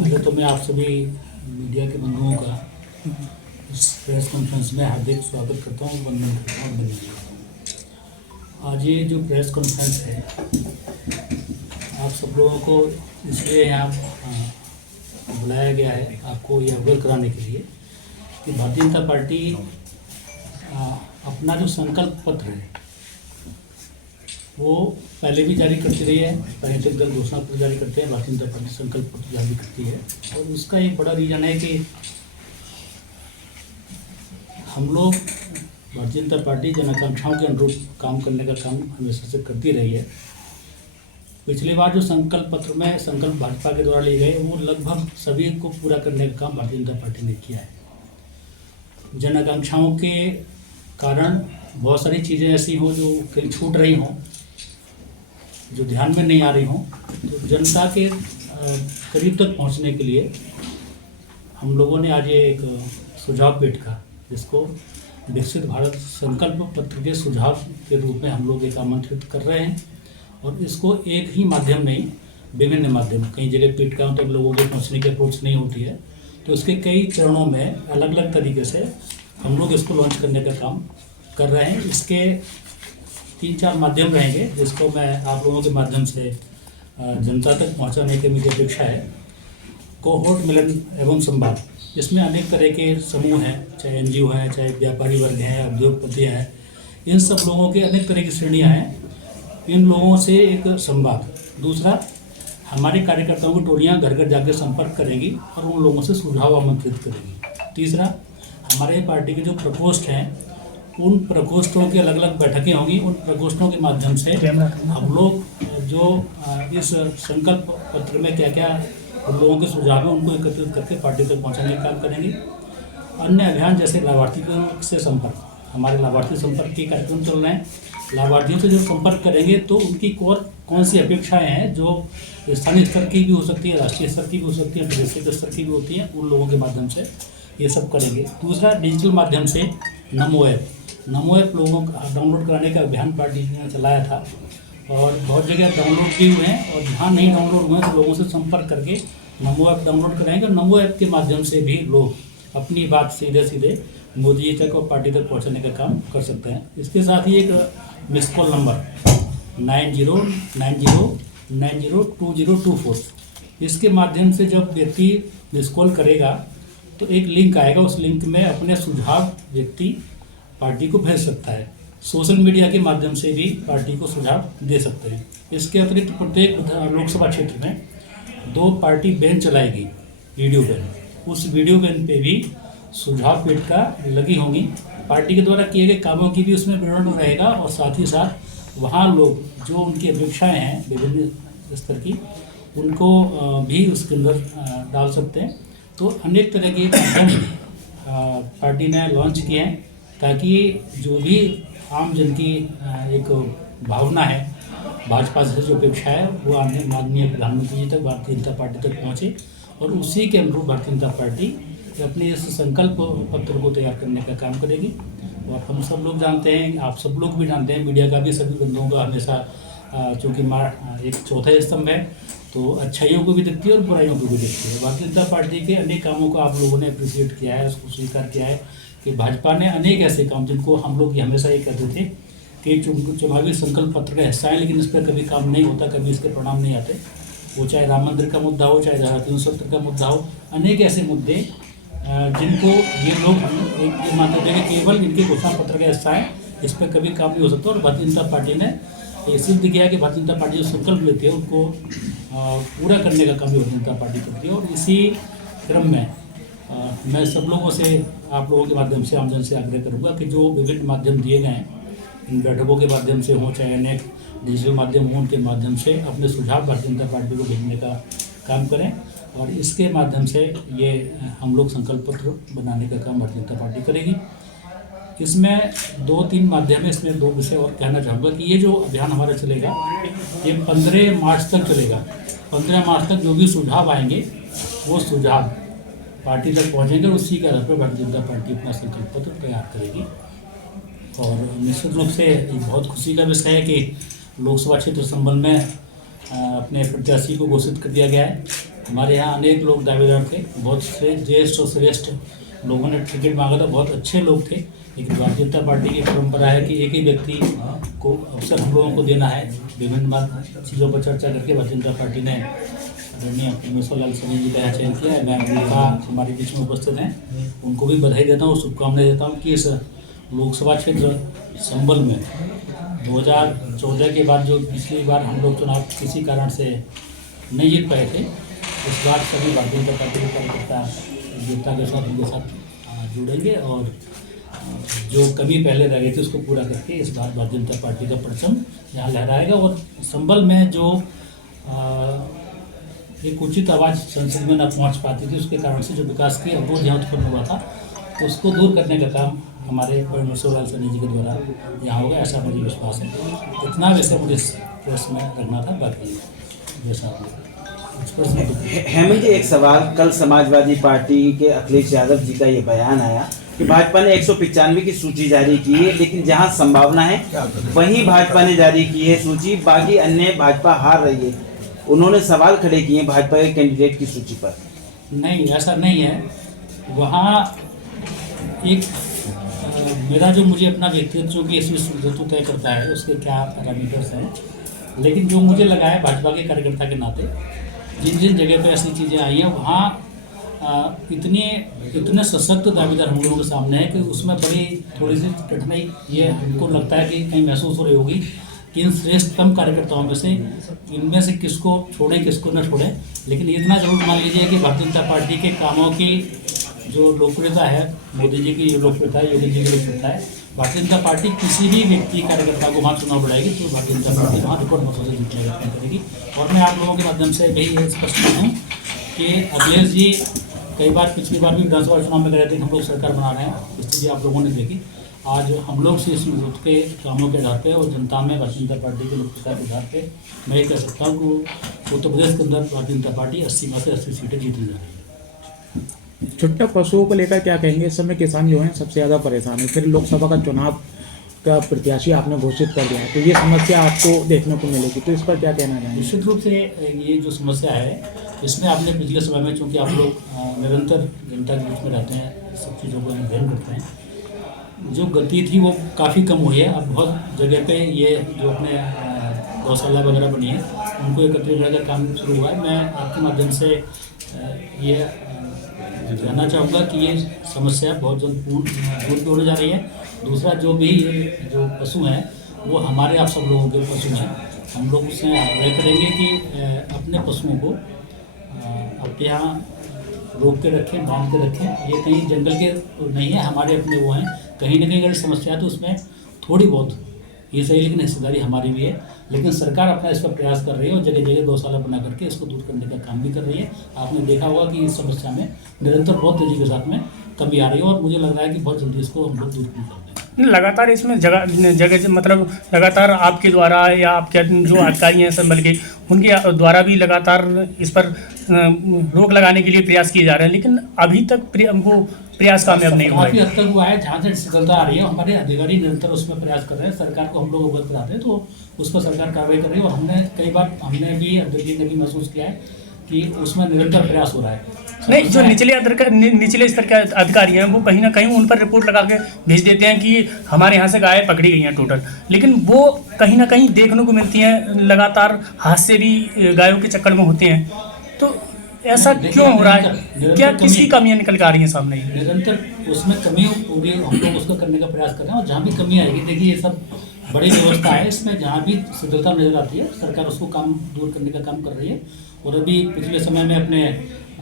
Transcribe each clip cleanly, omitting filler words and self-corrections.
पहले तो मैं आप सभी मीडिया के बंधुओं का इस प्रेस कॉन्फ्रेंस में हार्दिक स्वागत करता हूँ, वंदन करता हूँ, धन्यवाद करता हूँ। आज ये जो प्रेस कॉन्फ्रेंस है, आप सब लोगों को इसलिए यहाँ बुलाया गया है, आपको ये अवगत कराने के लिए कि भारतीय जनता पार्टी अपना जो संकल्प पत्र है वो पहले भी जारी करती रही है। राजनीतिक दल घोषणा पत्र जारी करते हैं, भारतीय जनता पार्टी संकल्प पत्र जारी करती है। और उसका एक बड़ा रीजन है कि हम लोग भारतीय जनता पार्टी जन आकांक्षाओं के अनुरूप काम करने का काम हमेशा से करती रही है। पिछली बार जो संकल्प पत्र में संकल्प भाजपा के द्वारा लिए गए वो लगभग सभी को पूरा करने का काम भारतीय जनता पार्टी ने किया है। जन आकांक्षाओं के कारण बहुत सारी चीज़ें ऐसी हों जो कहीं छूट रही हों, जो ध्यान में नहीं आ रही हों, तो जनता के करीब तक पहुंचने के लिए हम लोगों ने आज ये एक सुझाव पेश का, जिसको विकसित भारत संकल्प पत्र के सुझाव के रूप में हम लोग एक आमंत्रित कर रहे हैं। और इसको एक ही माध्यम नहीं, विभिन्न माध्यम, कई जगह पीट का तक लोगों के पहुँचने की अप्रोच नहीं होती है, तो इसके कई चरणों में अलग अलग तरीके से हम लोग इसको लॉन्च करने का काम कर रहे हैं। इसके 3-4 माध्यम रहेंगे, जिसको मैं आप लोगों के माध्यम से जनता तक पहुंचाने की मेरी अपेक्षा है। कोहोर्ट मिलन एवं संवाद, जिसमें अनेक तरह के समूह हैं, चाहे NGO हैं, चाहे व्यापारी वर्ग हैं, उद्योगपति हैं, इन सब लोगों के अनेक तरह की श्रेणियाँ हैं। इन लोगों से एक संवाद। दूसरा, हमारे कार्यकर्ताओं की टोलियाँ घर घर जाकर संपर्क करेंगी और उन लोगों से सुझाव आमंत्रित करेंगी। तीसरा, हमारे पार्टी के जो प्रकोष्ठ हैं, उन प्रकोष्ठों की अलग अलग बैठकें होंगी। उन प्रकोष्ठों के माध्यम से हम लोग जो इस संकल्प पत्र में क्या क्या उन लोगों के सुझाव हैं उनको एकत्रित करके पार्टी तक पहुंचाने का काम करेंगे। अन्य अभियान जैसे लाभार्थियों से संपर्क, हमारे लाभार्थी संपर्क के कार्यक्रम चल रहे हैं। लाभार्थियों से जो संपर्क करेंगे तो उनकी कौन सी अपेक्षाएं हैं, जो स्थानीय स्तर की भी हो सकती है, राष्ट्रीय स्तर की भी हो सकती है, प्रदेश स्तर की भी होती है, उन लोगों के माध्यम से ये सब करेंगे। दूसरा, डिजिटल माध्यम से नमो ऐप लोगों को डाउनलोड कराने का अभियान पार्टी ने चलाया था और बहुत जगह डाउनलोड भी हुए हैं। और जहाँ नहीं डाउनलोड हुए हैं तो लोगों से संपर्क करके नमो ऐप डाउनलोड कराएंगे। और नमो ऐप के माध्यम से भी लोग अपनी बात सीधे सीधे मोदी जी तक और पार्टी तक पहुँचाने का काम कर सकते हैं। इसके साथ ही एक मिस कॉल नंबर 90902024, इसके माध्यम से जब व्यक्ति मिस कॉल करेगा तो एक लिंक आएगा, उस लिंक में अपने सुझाव व्यक्ति पार्टी को भेज सकता है। सोशल मीडिया के माध्यम से भी पार्टी को सुझाव दे सकते हैं। इसके अतिरिक्त प्रत्येक लोकसभा क्षेत्र में 2 पार्टी वैन चलाएगी, वीडियो वैन। उस वीडियो वैन पे भी सुझाव पेटिका लगी होंगी। पार्टी के द्वारा किए गए कामों की भी उसमें विवरण रहेगा और साथ ही साथ वहाँ लोग जो उनकी अपेक्षाएँ हैं विभिन्न स्तर की, उनको भी उसके अंदर डाल सकते हैं। तो अनेक तरह के माध्यम पार्टी ने लॉन्च किए हैं ताकि जो भी आम जन की एक भावना है, भाजपा से जो अपेक्षा है, वो आने माननीय प्रधानमंत्री जी तक, भारतीय जनता पार्टी तक पहुँचे। और उसी के अनुरूप भारतीय जनता पार्टी अपने इस संकल्प पत्र को तैयार करने का काम करेगी। और हम सब लोग जानते हैं, आप सब लोग भी जानते हैं, मीडिया का भी सभी बंधुओं का हमेशा चूँकि एक चौथा स्तंभ है, तो अच्छाइयों को भी देखती है और बुराइयों को भी देखती है। भारतीय जनता पार्टी के अनेक कामों को आप लोगों ने अप्रिशिएट किया है, उसको स्वीकार किया है कि भाजपा ने अनेक ऐसे काम, जिनको हम लोग हमेशा ये कहते थे कि चुनावी संकल्प पत्र का हिस्सा है लेकिन इस पर कभी काम नहीं होता, कभी इसके परिणाम नहीं आते। वो चाहे राम मंदिर का मुद्दा हो, चाहे धारा 370 का मुद्दा हो, अनेक ऐसे मुद्दे जिनको ये लोग एक मानते थे कि केवल इनके घोषणा पत्र का हिस्सा है, इस पर कभी काम नहीं हो सकता। और भारतीय जनता पार्टी ने ये सिद्ध किया कि भारतीय जनता पार्टी जो संकल्प लेती है उनको पूरा करने का काम भी भारतीय जनता पार्टी करती है। और इसी क्रम में मैं सब लोगों से, आप लोगों के माध्यम से, आमजन से आग्रह करूंगा कि जो विभिन्न माध्यम दिए गए हैं, इन बैठकों के माध्यम से हों, चाहे अनेक डिजिटल माध्यम हों, उनके माध्यम से अपने सुझाव भारतीय जनता पार्टी को भेजने का काम करें। और इसके माध्यम से ये हम लोग संकल्प पत्र बनाने का काम भारतीय जनता पार्टी करेगी। इसमें 2-3 माध्यम है, इसमें 2 विषय और कहना चाहूँगा कि ये जो अभियान हमारा चलेगा ये 15 मार्च तक चलेगा। 15 मार्च तक जो भी सुझाव आएंगे वो सुझाव पार्टी तक पहुँचेंगे और उसी के आधार पर भारतीय जनता पार्टी अपना संकल्प पत्र तैयार करेगी। और निश्चित रूप से ये बहुत खुशी का विषय है कि लोकसभा क्षेत्र संबंध में अपने प्रत्याशी को घोषित कर दिया गया है। हमारे यहाँ अनेक लोग दावेदार थे, बहुत से ज्येष्ठ और श्रेष्ठ लोगों ने टिकट मांगा था, बहुत अच्छे लोग थे। लेकिन भारतीय जनता पार्टी की परंपरा है कि एक ही व्यक्ति को अवसर हम लोगों को देना है। विभिन्न चीज़ों पर चर्चा करके भारतीय जनता पार्टी ने आदरणीय परमेश्वर लाल सैनी जी का चयन किया है। मैं उनका हमारे बीच में उपस्थित हैं, उनको भी बधाई देता हूँ, शुभकामनाएं देता हूँ कि इस लोकसभा क्षेत्र संबल में 2014 के बाद जो पिछली बार हम लोग चुनाव किसी कारण से नहीं जीत पाए थे, इस बार सभी भारतीय जनता पार्टी के कार्यकर्ता एकता के साथ उनके साथ जुड़ेंगे और जो कमी पहले रह गई थी उसको पूरा करके इस बार भारतीय जनता पार्टी का परचम यहाँ लहराएगा। और संबल में जो एक उचित आवाज़ संसद में न पहुँच पाती थी, उसके कारण से जो विकास की अवरोध यहाँ उत्पन्न हुआ था, तो उसको दूर करने का काम हमारे परमेश्वर लाल सैनी जी के द्वारा यहाँ होगा, ऐसा मुझे विश्वास है। इतना वैसे मुझे प्रेस में रखना था, बाकी जैसा हेमंत जी, एक सवाल, कल समाजवादी पार्टी के अखिलेश यादव जी का ये बयान आया कि भाजपा ने 195 की सूची जारी की है, लेकिन जहां संभावना है वहीं भाजपा ने जारी की है सूची, बाकी अन्य भाजपा हार रही है। उन्होंने सवाल खड़े किए भाजपा के कैंडिडेट की सूची पर। नहीं, ऐसा नहीं है। वहाँ एक मेरा जो मुझे अपना व्यक्तित्व जो कि इसमें नेतृत्व तय करता है उसके क्या पैरामीटर्स हैं, लेकिन जो मुझे लगा है भाजपा के कार्यकर्ता के नाते जिन जिन जगह पे ऐसी चीज़ें आई हैं वहाँ इतने सशक्त दावेदार हम लोगों के सामने है कि उसमें बड़ी थोड़ी सी कठिनाई ये हमको लगता है कि कहीं महसूस हो रही होगी कि इन श्रेष्ठतम कार्यकर्ताओं में से इनमें से किसको छोड़ें किसको न छोड़ें। लेकिन इतना जरूर मान लीजिए कि भारतीय जनता पार्टी के कामों की जो लोकप्रियता है, मोदी जी की लोकप्रियता है, योगी जी की लोकप्रियता है, भारतीय जनता पार्टी किसी भी व्यक्ति कार्यकर्ता को वहाँ चुनाव लड़ाएगी तो भारतीय जनता पार्टी वहाँ रिकॉर्ड मतों से जीतने का प्रयत्न करेगी। और मैं आप लोगों के माध्यम से यही स्पष्ट कर दूँ कि अखिलेश जी कई बार पिछली बार भी विधानसभा चुनाव में गए थे, हम लोग सरकार बना रहे हैं, स्थिति आप लोगों ने देखी। आज हम लोग से इस विरोध के कामों के आधार पर और जनता में भारतीय जनता पार्टी की लोकप्रियता के आधार पर मैं ये कह सकता हूँ कि उत्तर प्रदेश के अंदर भारतीय जनता पार्टी 80 में से 80 सीटें जीतने जा रही है। छुट्टा पशुओं को लेकर क्या कहेंगे? इस समय किसान जो हैं सबसे ज़्यादा परेशान है, फिर लोकसभा का चुनाव का प्रत्याशी आपने घोषित कर दिया है, तो ये समस्या आपको देखने को मिलेगी, तो इस पर क्या कहना चाहेंगे? निश्चित रूप से ये जो समस्या है इसमें आपने पिछले समय में, चूँकि आप लोग निरंतर जनता के बीच में रहते हैं, सब चीज़ों को अध्ययन करते हैं, जो गति थी वो काफ़ी कम हुई है। अब बहुत जगह पे ये जो अपने गौशाला वगैरह बनी है उनको एकत्रित करने का काम शुरू हुआ है। मैं आपके माध्यम से ये कहना चाहूँगा कि ये समस्या बहुत जल्द दूर की होने जा रही है। दूसरा, जो भी ये जो पशु हैं वो हमारे आप सब लोगों के पशु हैं। हम लोग उससे आग्रह करेंगे कि अपने पशुओं को आपके यहाँ रोक के रखें, बांध के रखें। ये कहीं जंगल के नहीं है, हमारे अपने वो हैं। कहीं ना कहीं अगर समस्या है तो उसमें थोड़ी बहुत ये सही, लेकिन हिस्सेदारी हमारी भी है। लेकिन सरकार अपना इस पर प्रयास कर रही है और जगह जगह गौशाला बना करके इसको दूर करने का काम भी कर रही है। आपने देखा होगा कि इस समस्या में निरंतर बहुत तेज़ी के साथ में कमी आ रही है और मुझे लग रहा है कि बहुत जल्दी इसको हम लोग दूर कर देंगे। लगातार इसमें जगह मतलब लगातार आपके द्वारा या आपके जो अधिकारी हैं संबल के, उनके द्वारा भी लगातार इस पर रोक लगाने के लिए प्रयास किए जा रहे हैं, लेकिन अभी तक वो प्रयास कामयाब नहीं हुआ है। काफ़ी हद तक हुआ है, जहाँ से सफलता आ रही है हमारे अधिकारी निरंतर उसमें प्रयास कर रहे हैं। सरकार को हम लोग अवगत कराते हैं तो उस पर सरकार कार्रवाई कर रही है और हमने कई बार भी अध्यक्ष ने भी महसूस किया है कि उसमें निरंतर प्रयास हो रहा है। नहीं, जो निचले स्तर के अधिकारी हैं वो कहीं ना कहीं उन पर रिपोर्ट लगा के भेज देते हैं कि हमारे यहाँ से गायें पकड़ी गई हैं टोटल, लेकिन वो कहीं ना कहीं देखने को मिलती हैं लगातार हादसे भी गायों के चक्कर में होते हैं। तो ऐसा क्यों हो रहा है? क्या किसकी कमियां निकल के आ रही हैं सामने? निरंतर उसमें कमी होगी, हम लोग उसको करने का प्रयास कर रहे हैं और जहाँ भी कमी आएगी, देखिए ये सब बड़ी व्यवस्था है, इसमें जहाँ भी शिथिलता नजर आती है सरकार उसको काम दूर करने का काम कर रही है। और अभी पिछले समय में अपने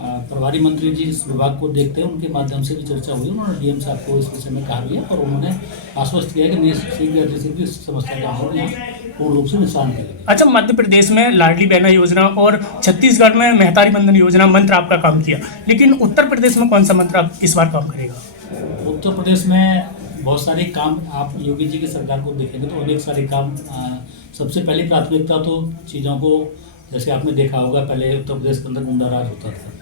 प्रभारी मंत्री जी इस विभाग को देखते हैं, उनके माध्यम से भी चर्चा हुई, उन्होंने डीएम साहब को इस विषय में कहा भी है और उन्होंने आश्वस्त किया है कि शीघ्र इस समस्या का हल यहाँ पूर्ण रूप से निशान करेंगे। अच्छा, मध्य प्रदेश में लाडली बहना योजना और छत्तीसगढ़ में मेहतारी बंधन योजना मंत्र आपका काम किया, लेकिन उत्तर प्रदेश में कौन सा मंत्र आप इस बार काम करेगा? उत्तर प्रदेश में बहुत सारे काम, आप योगी जी की सरकार को देखेंगे तो अनेक सारे काम। सबसे पहली प्राथमिकता तो चीज़ों को, जैसे आपने देखा होगा पहले उत्तर प्रदेश के अंदर गुंडा राज होता था,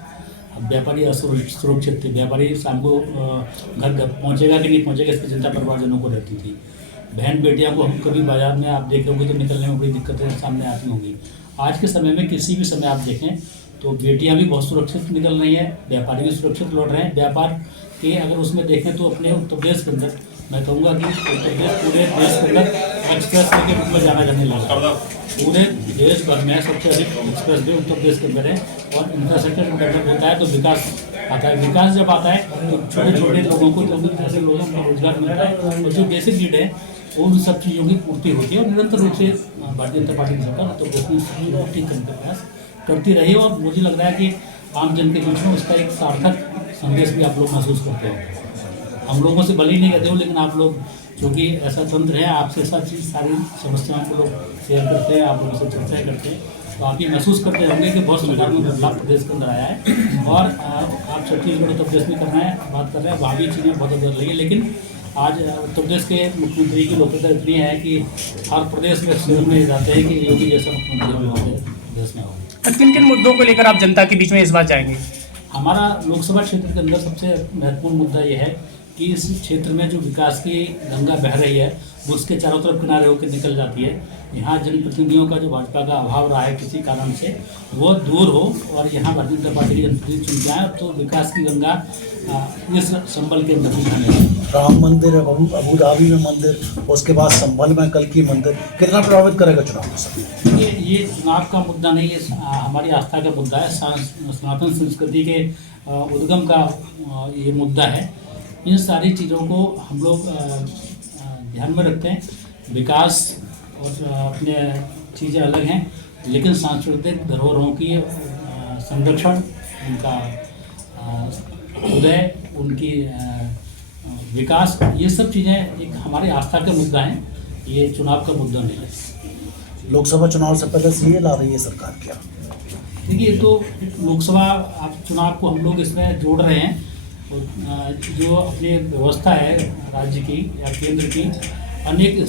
अब व्यापारी असुरक्षित थे, व्यापारी शाम को घर पहुंचेगा कि नहीं पहुंचेगा इसकी चिंता परिवारजनों को रहती थी। बहन बेटियों को हम कभी बाजार में आप देखे होंगे तो निकलने में बड़ी दिक्कतें सामने आती होंगी। आज के समय में किसी भी समय आप देखें तो बेटियां भी बहुत सुरक्षित निकल रही हैं, व्यापारी भी सुरक्षित लौट रहे हैं। व्यापार के अगर उसमें देखें तो अपने उत्तर प्रदेश के अंदर मैं कहूँगा कि उत्तर प्रदेश पूरे देश के अंदर एक्सप्रेस वे के रूप में जाना जाने लगा। पूरे देश भर में सबसे अधिक एक्सप्रेस वे उत्तर प्रदेश के अंदर है और इंफ्रास्ट्रक्चर डेवलप होता है तो विकास आता है। विकास जब आता है तो छोटे छोटे लोगों को, जो ऐसे लोगों को रोजगार मिलता है और जो बेसिक नीड है उन सब चीज़ों की पूर्ति होती है और निरंतर रूप से भारतीय जनता पार्टी की सरकार तो बहुत ठीक करने का प्रयास करती रही है। और मुझे लग रहा है कि आम जन के बीच में उसका एक सार्थक संदेश भी आप लोग महसूस करते हो। हम लोगों से भले ही नहीं कहते हो, लेकिन आप लोग क्योंकि ऐसा तंत्र है, आपसे सारी समस्याओं को लोग शेयर करते हैं, आप लोगों से चर्चा करते हैं, तो आप ये महसूस करते होंगे कि बहुत सकारात्मक बदलाव प्रदेश के अंदर आया है। और आप छत्तीसगढ़ उत्तर प्रदेश में बात कर रहे हैं, वहाँ भी चीज़ें बहुत बदल रही है। लेकिन आज उत्तर प्रदेश के मुख्यमंत्री की लोकप्रियता इतनी है कि हर प्रदेश में शुरू में जाते हैं कि योगी जैसा मुख्यमंत्री हमारे प्रदेश में हो। किन किन मुद्दों को लेकर आप जनता के बीच में इस बार जाएंगे? हमारा लोकसभा क्षेत्र के अंदर सबसे महत्वपूर्ण मुद्दा यह है कि इस क्षेत्र में जो विकास की गंगा बह रही है वो उसके चारों तरफ किनारे होकर निकल जाती है। यहाँ जनप्रतिनिधियों का जो भाजपा का अभाव रहा है किसी कारण से वो दूर हो और यहाँ भारतीय जनता पार्टी के जनप्रतिनिधि चुन के आए तो विकास की गंगा इस संबल के अंदर भी जाने लगी। राम मंदिर, अबू धाबी में मंदिर, उसके बाद संभल में कल की मंदिर, कितना प्रभावित करेगा चुनाव को सर? ये चुनाव का मुद्दा नहीं है, हमारी आस्था का मुद्दा है, सनातन संस्कृति के उद्गम का ये मुद्दा है। इन सारी चीज़ों को हम लोग ध्यान में रखते हैं। विकास और अपने चीज़ें अलग हैं, लेकिन सांस्कृतिक धरोहरों की संरक्षण, उनका उदय, उनकी विकास, ये सब चीज़ें एक हमारी आस्था का मुद्दा हैं, ये चुनाव का मुद्दा नहीं है। लोकसभा चुनाव से पहले सीए ला रही है सरकार क्या? देखिए, तो लोकसभा चुनाव को हम लोग इसमें जोड़ रहे हैं और जो अपनी व्यवस्था है राज्य की या केंद्र की, अनेक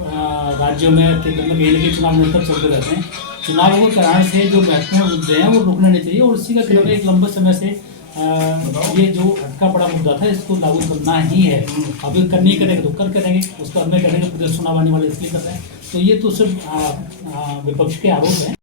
राज्यों में केंद्र में कहीं ना कहीं चुनाव निरंतर चलते रहते हैं। चुनावों को कराने से जो महत्वपूर्ण मुद्दे हैं वो रुकने नहीं चाहिए और इसी का कारण एक लंबे समय से ये जो अटका पड़ा मुद्दा था इसको लागू करना ही है। अभी करनी करेंगे तो कर करेंगे, उसका हमें करेंगे प्रदेश चुनाव आने वाले इसलिए कर रहे हैं। तो ये तो सिर्फ विपक्ष के आरोप हैं।